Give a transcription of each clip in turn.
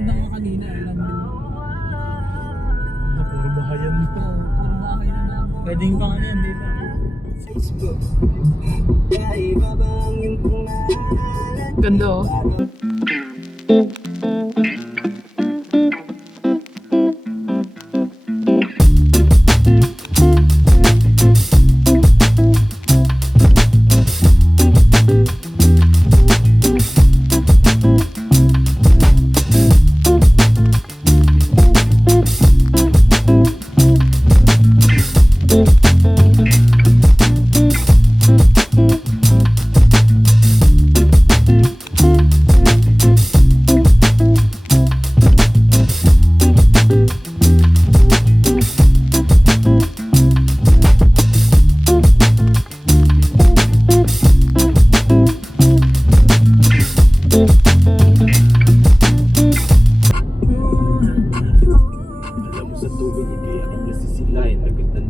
maganda nga kanina, landing. Puro bahayan mo. Oo, puro bahay na naman. Pwedeng pang ano yan, di ba? Ganda oh.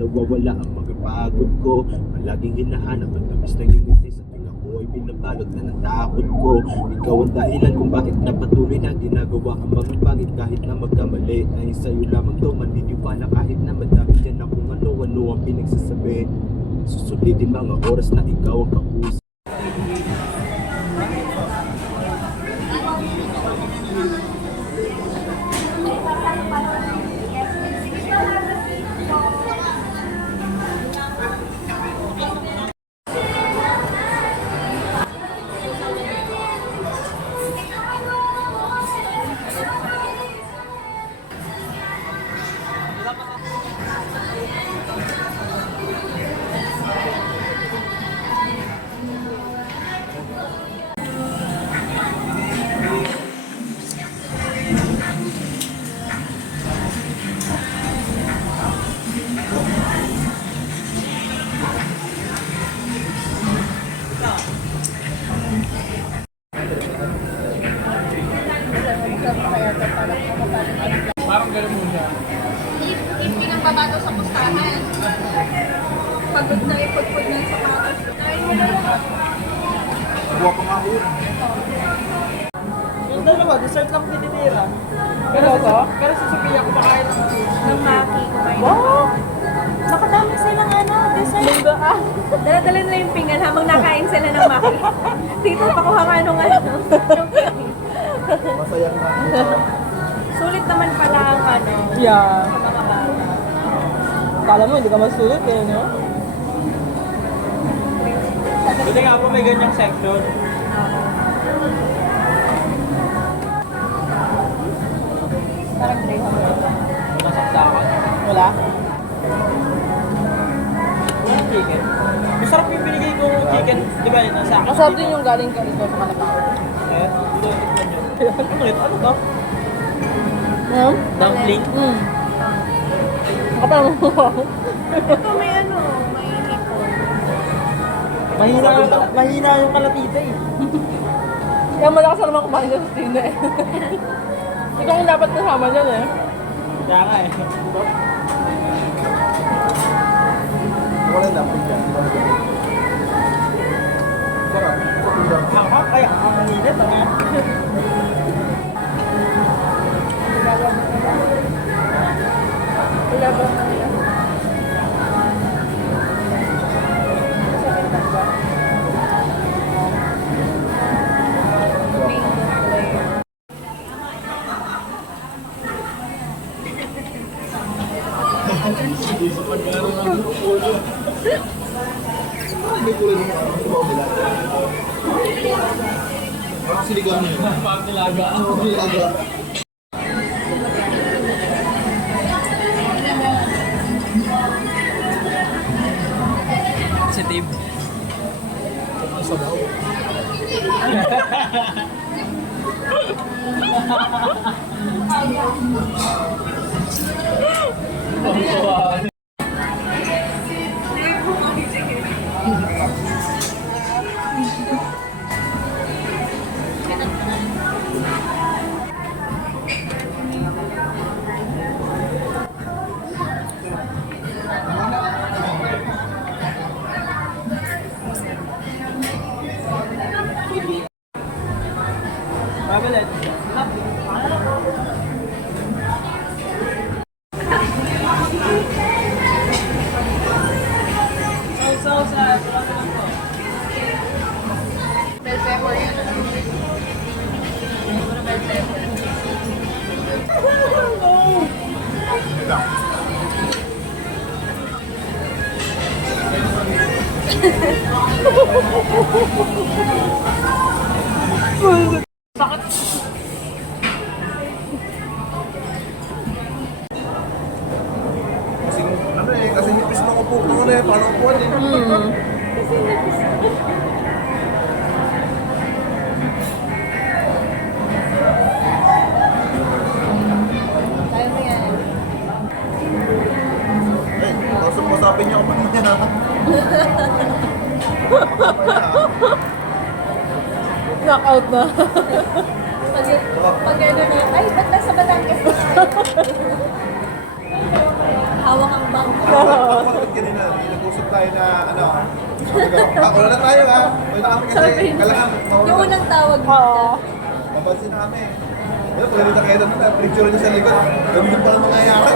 Nawawala ang mga pagod ko. Palaging hinahanap ang tamis ng iyong ngiti. Sa tuwing ako ay binabalot na ng takot ko. Ikaw ang dahilan kung bakit napatuloy na ginagawa ang mga bagay kahit na magkamali. Dahil sa'yo lamang to maniniwala kahit na madami dyan akong ano ang pinagsasabi. Susulitin mga oras na ikaw ang kausap. Parang gano'n mo siya. Hindi ng babato sa pustahan. Pagod na ipod-pod ng sapatos. Buwa pa nga ako yun. Yung dalawa, dessert lang tinitira. Pero si Sophia kumakain Ng maki. Wow! Nakadami silang dessert. Dala-dala nila yung pinggan habang nakain sila ng maki. Dito pakuha nga nung nung pinggan. Masaya naman. Sulit naman pala ang Yeah. sa mga bata. Kala mo, hindi ka masulit eh, no? Buti nga po may ganyang section. Parang gray. Masaksakan. Wala? Walang chicken. Masarap yung binigay kong chicken. Di ba yun? Nasa akin. Masarap din yung galing ka rito sa Malapang. Eh, dito tikman nyo. Ano ito? Ano to? Dumpling? Kapag mo. Ito may may hipon. Mahina yung kalapita eh. Kaya malakas na naman kumain sa Tina eh. Ikaw yung dapat kasama dyan eh. Kaya nga eh. Wala na po dyan. Hangak? Ay, ang init. Parang siligang niya. Parang nilaga. Nilaga. Sensitive. Ang sabaw. Babalet. out na. Pag ano na, ay, ba't nasa Batangas na tayo? Hawak ang bangko. Bakit kanina, nag-usap tayo na ano, ako na lang tayo ha. Wala kami kasi, kailangan Yung mawala. unang tawag Oo. Mapansin namin. Pero pagkita kayo doon, picture niya sa likod. Gawin pa lang mangyayari.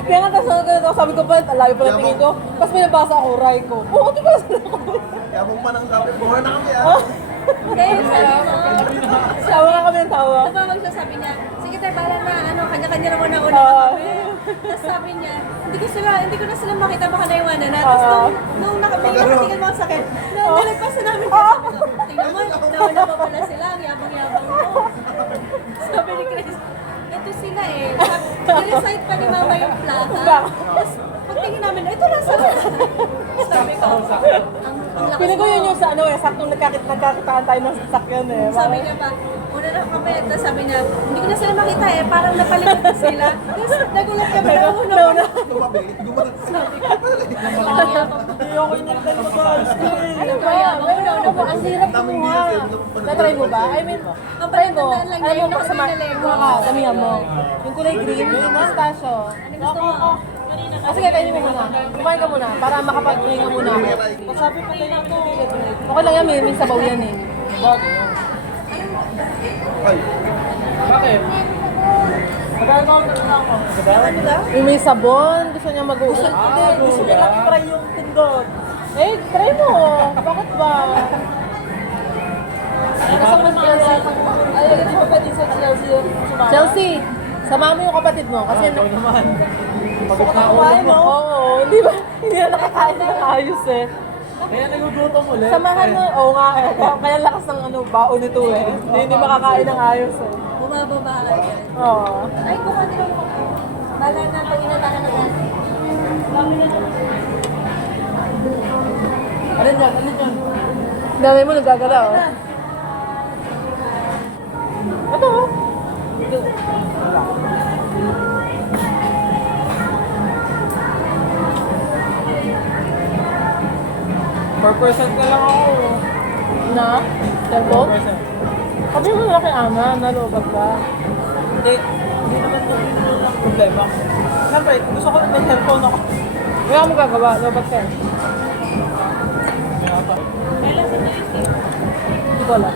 Kaya nga tapos ganito, sabi ko pa, alayo pa ng tingin ko. Tapos may nabasa ako, Ray ko. Oo, di pala sila ko. Kaya kung pa nang sabi, buhay na kami ha. Kaya yung sabi mo, Sawa nga kami ng tawa. tumawag siya, sabi niya, sige tayo, para na, ano, kanya-kanya naman na una Oo. kami. Tapos sabi niya, hindi ko na sila makita, baka naiwanan na. Tapos nung may nakatingin mga sakit, nalagpasan namin kasi sabi ko, tingnan mo, nauna pa pala sila, ang yabang-yabang mo. Sabi ni Chris, ito sila eh. Nirecite pa ni Mama yung plata. Tapos pagtingin namin, ito na sa sabi ko, ang lakas Piling ko mo. yun yung sa ano eh, saktong nagkakitaan tayo ng sasakyan eh. Sabi niya pa, una na kami, tapos sabi niya, hindi ko na sila makita eh, parang napalikot na sila. Tapos nagulat kami, nauna. Tumabi, gumanan. Ayoko yung nagtalo ko. Ano ba yan? Nauna pa. Ang hirap kumuha. Na-try mo ba? I mean, Ang try mo. palatandaan lang Alam niya, mo yung pa sa nakalagay na mga damihan mo. Yung kulay green, yung pistachio. Ano gusto mo? Ah, sige, kainin mo muna. Kumain ka muna para makapag-hinga muna ako. Sabi pa tayo ako. Okay lang yan, may sabaw yan eh. Ay, Bakit? Magkakaw na lang ako. May sabon, gusto niya mag-uusap. Gusto niya lang try yung tindog. Eh, try mo. Bakit ba? Gusto mo si Chelsea? Ay, gusto mo pa din sa Chelsea yung sumama? Chelsea, sama mo yung kapatid mo. Kasi naman. gusto ko kumain, no? Oo, hindi ba? Hindi na nakakain ng ayos eh. Kaya nagugutom ulit. Samahan mo, oo nga eh. Kaya lakas ng ano, baon nito eh. Hindi makakain ng ayos eh. Bumababa ka dyan. Oo. Ay, kumati lang mo. Bala na, pag inatanan na natin. Alin yan? Alin yan? Dami mo nagagala oh. Ito oh. Per person ka lang ako. Na? Tempo? 4%. Sabi mo na kay Ama, nalobag ka. Hindi naman ito yung problema. Siyempre, gusto ko may cellphone ako. Wala mo gagawa, lobag ka. Hindi ko alam.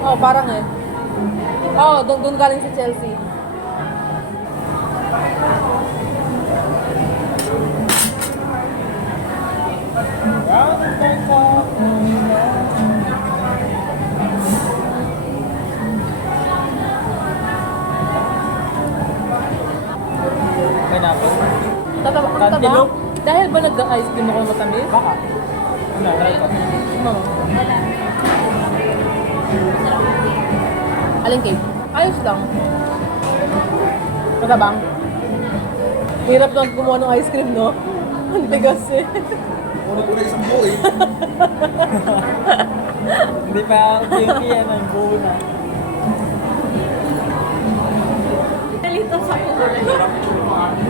Oo, parang eh. Oo, doon galing sa Chelsea. May nato. Tataba? Cantaloupe? Dahil ba nag-ice cream ako matamis? Baka. Ano, try ko. Ano? Aling cake? Ayos lang. Matabang? Hirap lang kumuha ng ice cream, no? Ang tigas eh. una-una isang buo eh. Hindi pa yung yan ang buo na. Nalito sa kulay.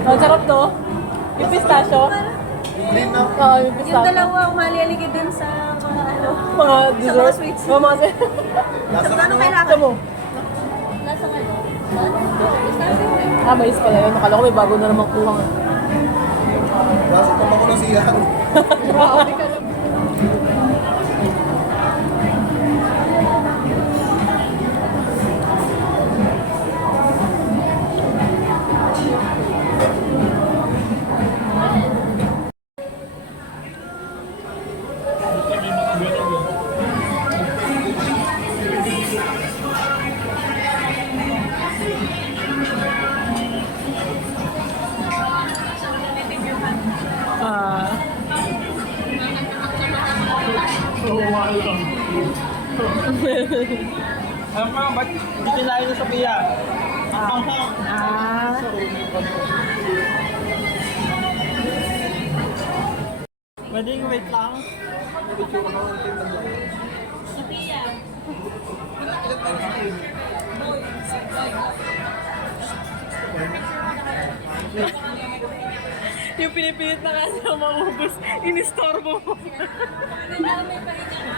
Ang sarap, no? Yung pistachio? Green na. Oo, yung Yung pistachio. dalawa, umali-aligid din sa mga ano. Mga dessert? sweets. Oo, mga Lasa Ano ano? kailangan? Ito mo. Lasang ano? Pistachio eh. Ah, mais pala yun. Nakala ko may bago na namang kuha. Lasa pa ako ng siya. Grabe ka lang. Alam mo, ba't hindi kinain ni Sophia? Pwedeng wait lang. Yung pinipilit na kasi ako maubos, inistorbo mo. May pahinga nga.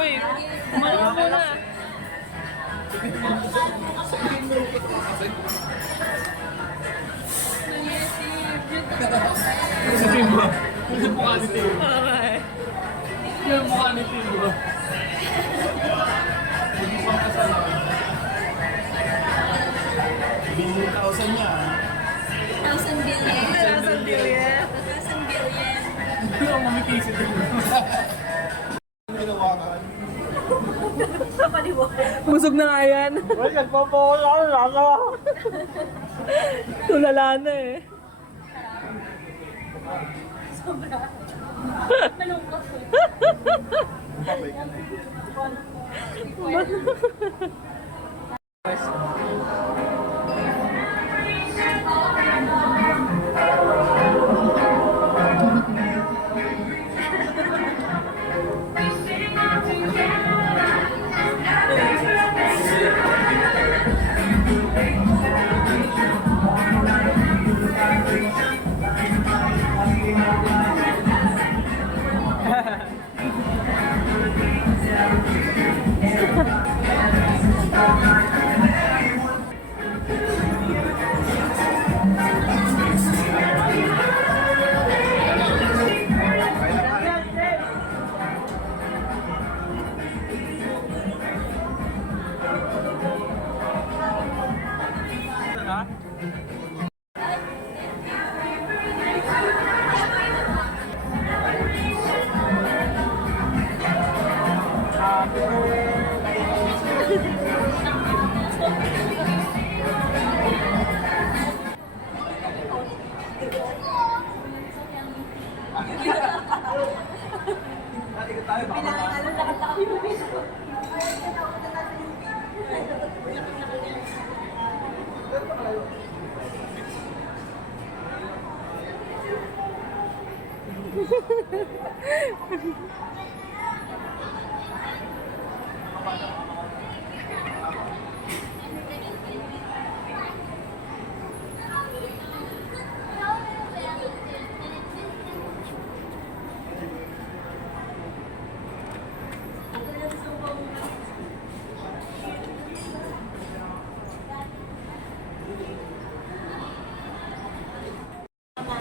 Uy, kumain mo na. Si Timba. Yung mukha ni Timba. Okay. Yung mukha ni Timba. Billion thousand niya. 1,000 billion. 1,000 billion. 1,000 billion. Pero mamikisi din. Ginawakan. Sa paliwa. Busog na nga yan. Uy, nagpapakol ako. Lalo. Tulala na eh. Sobra. Malungkot ko.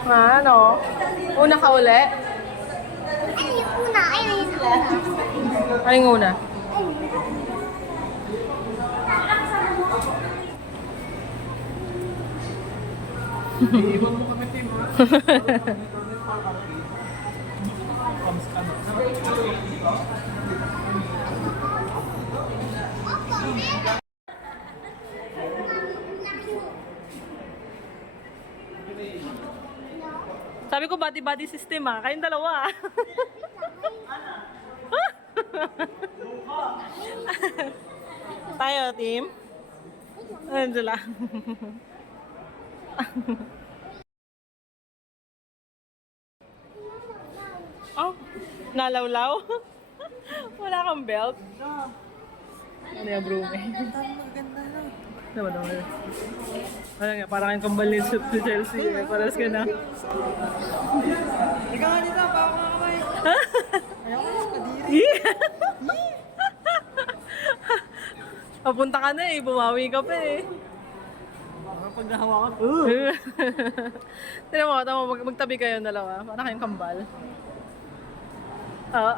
Ano? Una ka uli? Ano yung una? Ano yung una? Ano yung una? Iiwan mo kami, Timba. Sabi ko body-body system ah. Kayong dalawa ah. Tayo, team. Angela. Oh, nalawlaw? Wala kang belt? Ano yung brume? Naman naman. Ano nga, parang yung kambal ni Suit to Chelsea. Eh. Paras ka na. Ikaw nga dito, baka makakamay. Ayoko na sa kadiri. Papunta ka na eh. Bumawi ka pa eh. Pag nahawakan, Tignan mo, tama, magtabi kayo dalawa. Parang kayong kambal. Oo.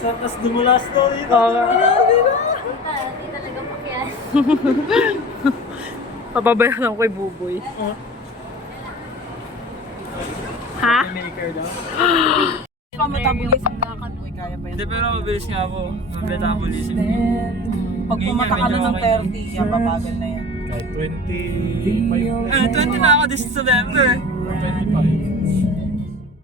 Sakas dumulas to dito. Hindi talaga pakyan. Papabayaran ko kay Buboy. Ha? Maker daw. Metabolism na kanoy, kaya pa Hindi, yun. pero mabilis nga po. Ang metabolism. Pag pumata ka na ng 30, yan, babagal na yan. Kahit 25. 20 na ako this November. 25.